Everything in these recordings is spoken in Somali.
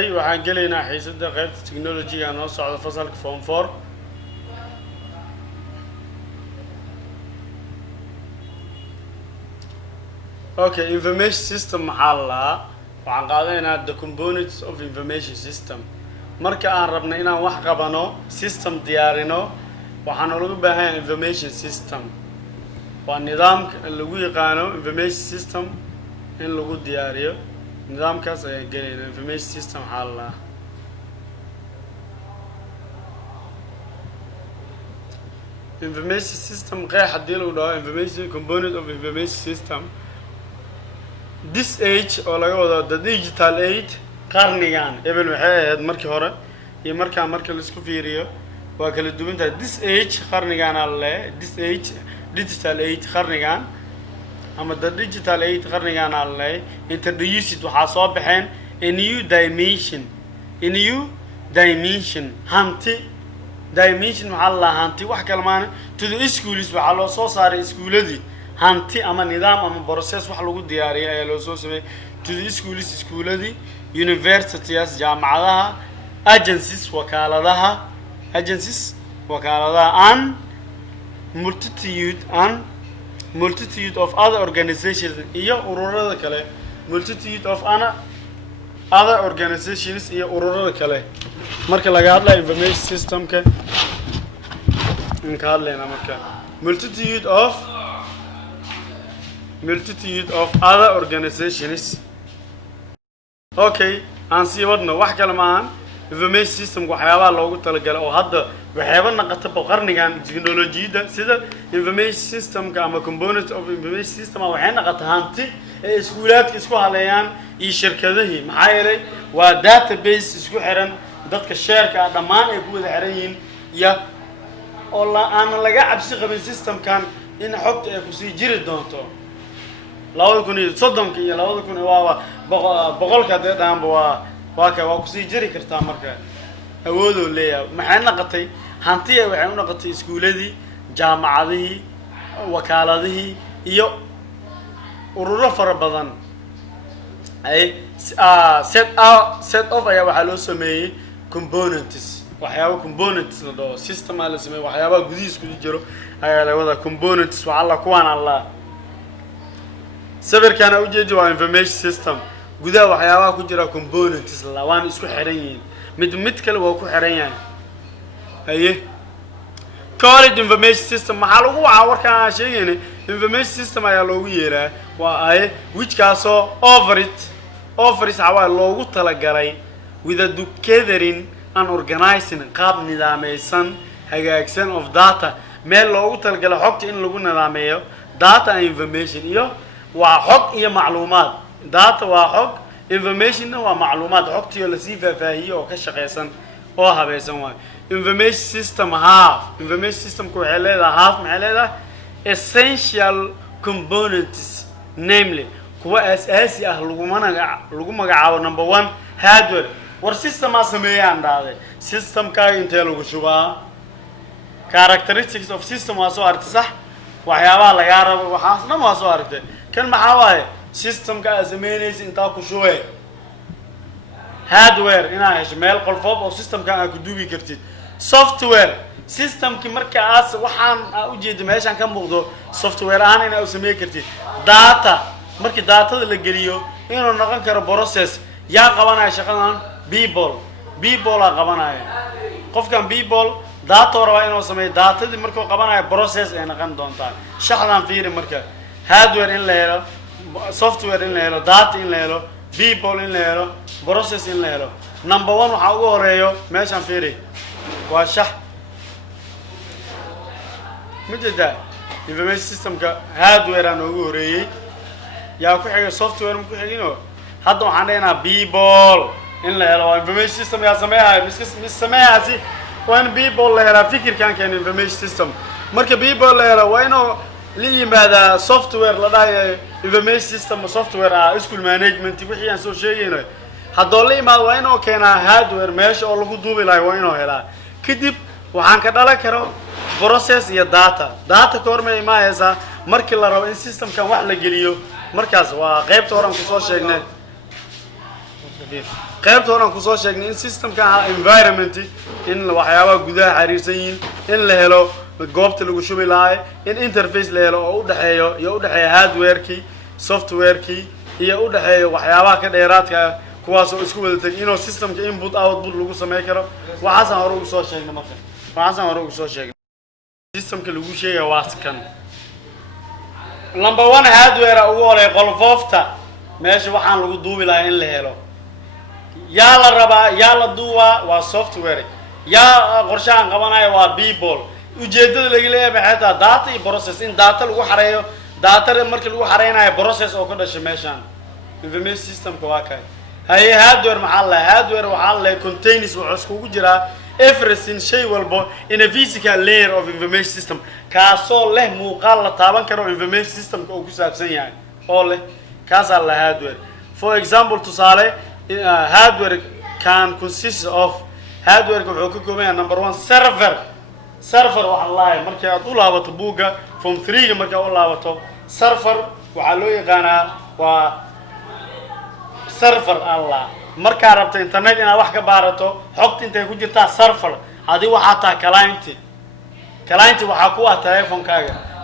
waxaan gelaynaa xiisadda qaybta technology aan noo socdo fasalka form 4 okay information system maxaa la waxaan qaadanaynaa the components of information system marka aan rabno inaan wax qabano system diyaarino waxaan ugu baahan information system waa nidaamka lagu yaqaano information system in lagu diyaariyo nidaamkaas ayaan gelaynaa information system maxaa la information system qeex haddii lagu dhaho information component of information system this age oo laga wado the digital age qarnigan ebel waxay ahayd markii hore iyo marka la isku fiiriyo waa kala duwan tahay this age qarnigan alle this age digital age qarnigan ama the digital age qarnigan alle introduced waxaa soo baxeen a new dimension hanti dimension maxaa la hanti wax kale maana to the schools waxaa loo soo saaray iskuuladii hanti ama nidaam ama process wax lagu diyaariyo ayaa loo soo sameeyay to the schools iskuuladii universities jaamacadaha agencies wakaaladaha and multitude of other organizations iyo ururada kale multitude of other organizations iyo ururada kale marka laga hadlayo information systemka in ka hadlayna marka multitude of other organizations okay aan sii wadno wax kale maahan information system waxyaabaha loogu talagalay oo hadda waxyaaba naqata qarnigan technology-da sida information systemka ama component of information system waxay naqata hanti ee iskuulaadka isku haleeyaan iyo shirkadihii maxaa yeelay waa database isku xiran dadka share-ka dhammaan ay ku wada xiran yihiin iyo oo aan laga cabsi qabin systemkan in xogta ay ku sii jiri doonto 2030 iyo 2000 waa boqolka dadaan waa ku sii jiri kartaa marka awoodoo leeyahay maxay naqatay hanti waxay u naqatay iskuuladii jaamacadihii wakaaladihii iyo ururo fara badan ay set of ayaa waxaa loo sameeyay components waxyaabo components la dhaho system la sameeyay waxyaabaha gudihiisa ku jiro ayaa la wada components waxa la kuwan Allah sawirkan u jeedi waa information system gudaha waxyaabaha ku jira components la waan isku xiran yihiin mid kale waa ku xiran yahay aye college information system maxaa lagu waxa warkaan sheegayna information system ayaa loogu yeeraa waa ay which kaaso overit xawaa loogu talagalay with a gathering and organizing qaab nidaameysan hagaagsan of data meel loogu talagalay xogta in lagu nidaameeyo data and information iyo waa xog iyo macluumaad data waa xog information waa macluumaad xogtiyo la sii faahfaahiyo oo ka shaqeysan oo habaysan waa information system ku waxay leedahay maxay leedahay essential components namely kuwa asaasi ah lagu magacaabo number 1 hardware war system ma sameeyaan dhaaday systemka intee lagu shubaa characteristics of system waa soo aragtay sax waxyaabaha laga rabo waxaasna ma soo aragtay kan maxaa waaye systemka sameeyaysa inta ku shubay hardware inaa hesho meel qolfoob oo systemka aad ku duubi kartid software systemki markaas waxaan u jeedo meeshan ka muuqdo software ahaan inaad u sameey kartid data markii daatada la geliyo inuu noqon karo process yaa qabanaya shaqadan people qabanaya qofkan people data raba inuu sameeyo datadii markuu qabanayo process ay noqon doontaa shaxdan fiiri marka hardware in la helo software in la helo data in la helo people in la helo process in la helo number 1 waxa ugu horeeyo meeshan fiiri waa shax midda information systemka hardware aan ugu horeeyay yaa ku xigay software ku xigino hadda waxaan dhahayna people in la helo information system yaa sameeyaa sameeyaasi waan people la helo fikirkan kan information system marka people la helo waa inuu liimaada software la dhahay information system software school management wixii aan soo sheegayno haddoo la imaado waa inuu keenaa hardware meesha oo lagu duubi lahayo waa inuu helaa kadib waxaan ka dhalan karo process iyo data koorma imaayaysa markii la rabo in systemkan wax la geliyo markaas waa qaybta hore aan ku soo sheegnay qaybtoona ku soo sheegnay in systemka environment in waxyaabaha gudaha xiriirsan yihiin in la helo goobta lagu shubi lahaay in interface la helo oo u dhaxeeya hardware-kii software-kii iyo u dhaxeeya waxyaabaha ka dheeraadka kuwaas oo isku wada tag inuu systemka input output lagu sameey karo waxaan hore ugu soo sheegnay marka waxaan hore ugu soo sheegnay systemka lagu sheegay waa kan number 1 hardware ugu horeey qolfoofta meesha waxaan lagu duubi lahaa in la helo yaa la rabaa yaa la duuba waa software yaa qorshahan qabanayo waa people ujeedada laga leeyahay maxay tahay data iyo process in data lagu xareeyo data marka lagu xareynayo process oo ka dhashay meeshan information system ka waa kay hay hardware maxaa la hardware waxaa la contains wuxuu isku jiraa everything shay walbo in a physical layer of information system kaasoo leh muuqaal la taaban karo information system ka uu ku saabsan yahay oo leh kaas la hardware for example tusaale hardware can consist of hardware wuxuu ka kooban yahay number 1 server waxa la markii aad u laabato buuga form 3 ga markii aad u laabato server waxa loo yaqaanaa waa server Allah marka rabto internet inaad wax ka baarato xogta intay ku jirtaa server hadii waxa taa client waxa ku ah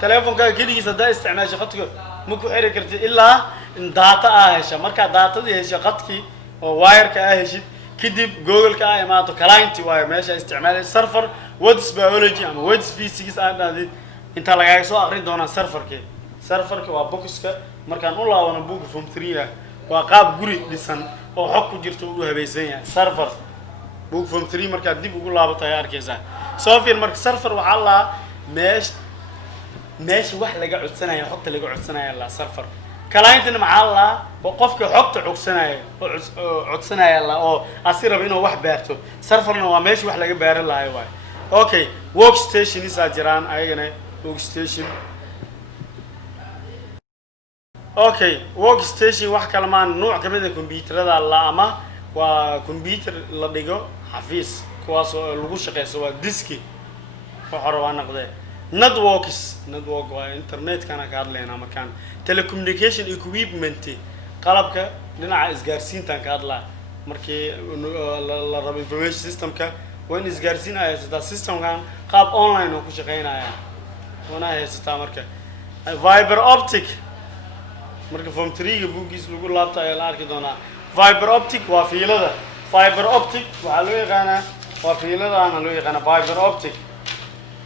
telefonkaaga kaligiisa daa isticmaasho khadka ma ku xiri kartid ilaa in data hesha marka daatadii hesha khadkii oo wire-ka heshid kadib google-ka ay imaato client waayo meesha isticmaalay server words biology ama words physics aadadid inta laga soo akhrin doona serverka waa boxka markaan u laabano book form 3 ah waa qaab guri dhisan oo xog ku jirto uu habaysan yahay server book form 3 marka dib ugu laabato ay arkaysaa software marka server waxa la meesha wax laga codsanayo xogta laga codsanayo la server client-na maxaa la qofka xogta codsanaya la oo asirab inuu wax baarto serverna waa meesha wax laga baaran lahayo waay okay workstation is ajiraan ayagana workstation okay workstation wax kala ma nooc kamid ah computerada la ama waa computer la dhigo xafiis kuwaas oo lagu shaqeeyo waa diski waxa rabaa naqde network waa internet kana ka hadlayna markaan telecommunication equipment qalabka dhinaca isgaarsiinta ka hadlaa markii la rabo information systemka waan isgaarsiin ay haysataa systemkan qaab online oo ku shaqeynaya wana haysataa marka fiber optic marka form 3 ga buugiis lagu laabta ay la arki doonaa fiber optic waa fiilada fiber optic waxa loo yaqaanaa waa fiilada aan loo yaqaanaa fiber optic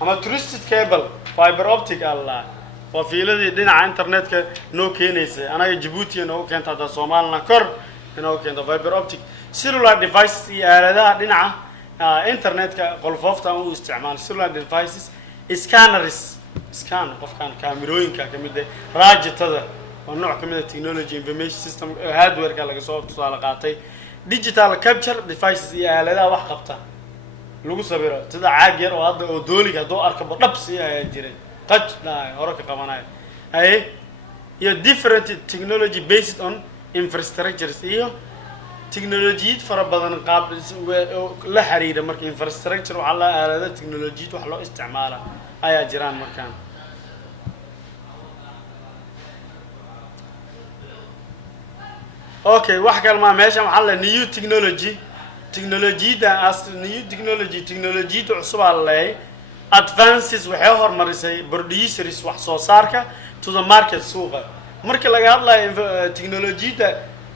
ama twisted cable fiber optic Allah waa fiiladii dhinaca internetka noo keenaysay anaga Djibouti noo keenta da Soomaaliya kor inoo keento fiber optic cellular devices iyo aaladaha dhinaca internetka qolfoofta uu isticmaal cellular devices scan qofkan kaamirooyinka kamid ah raajitada oo nooc kamid ah technology information system hardware-ka laga soo tusaale qaatay digital capture devices iyo aaladaha wax qabta lagu sabiro sida caag yar oo hadda oo dooliga doo arkaba dhabsi ay jireen qaj dhaay hore ka qabanay ay iyo different technology based on infrastructures iyo technology fara badan qaab la xiriira marka infrastructure waxa la aalada technology wax loo isticmaala ayaa jiraan markaan okay wax kale ma meesha waxa la new technology cusub ay advances waxay hormarisay producers wax soo saarka to the market suuqa marka laga hadlayo technology-da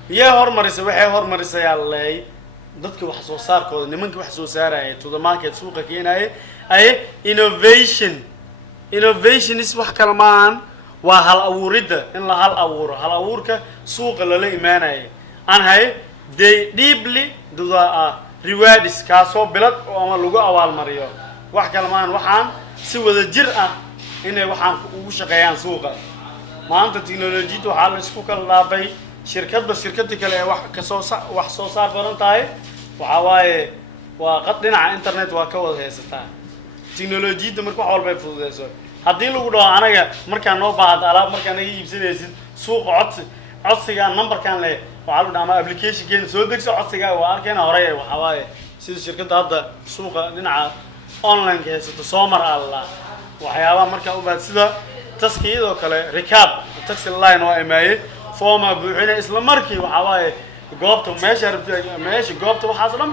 waxay hormarisay ay dadka wax soo saarkooda nimanka wax soo saaraya to the market suuqa keenay ay innovation is wax kale maan waa hal abuurida in la hal abuurka suuqa la iimaanay aan hay they deeply do the rewards kaasoo bilad oo lagu awaal mariyo wax kale maan waxaan si wada jir ah inay waxaan ugu shaqeeyaan suuqa maanta technology-du waxa la isku kala dhaafay shirkadda kale ee wax soo saar badan tahay waxa waaye waa qad dhinaca internet waa ka wada haysataa technology-da marka wax walba ay fududeyso haddii lagu dhaho anaga markaan noo baahdo alaab markaan naga iibsanaysid suuqa codsiga numberkan leh waxa la dhamaa application keen soo degso codsiga waa arkayna hore waxa waaye sida shirkadda hadda suuqa dhinaca online ka haysato Soomar Allah waxyaaba marka u baad sida taskiyada kale recap taxi line oo imaayay forma buuxina isla markii waxa waaye goobta meesha goobta waxaas dhan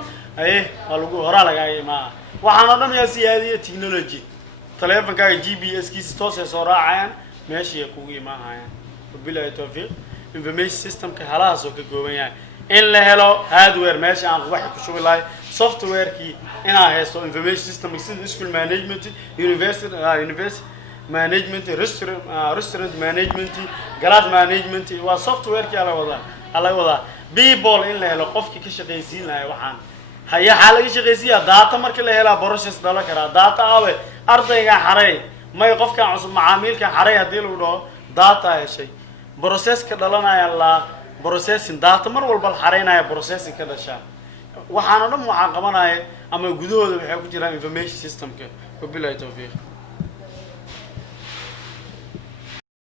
waa lagu horaa laga imaa waxaan oo dhan yaa siyaadiye technology taleefankaaga GPS kiisa toos ay soo raacayaan meesha ay kugu imaanayaan wabillahi tawfiiq information system ka halaas oo ka gooban yahay in la helo hardware meesha aan wax ku shubi lahay software ki inaa haysto information system sida school management university management restaurant management garage management waa software ki ala wada people in la helo qofkii ka shaqeysiin lahay waxaan haya xaalad shaqeysiya data markii la helo process dala kara data awe ardayga xaray may qofka cusub macaamilka xaray hadii lagu dhaho data ay shay process ka dhalanaya la processing data mar walba xareynaya processing ka dhasha waxaan oo dhan waxaan qabanaya ama gudahooda waxay ku jiraan information system ka wabillahi tawfiiq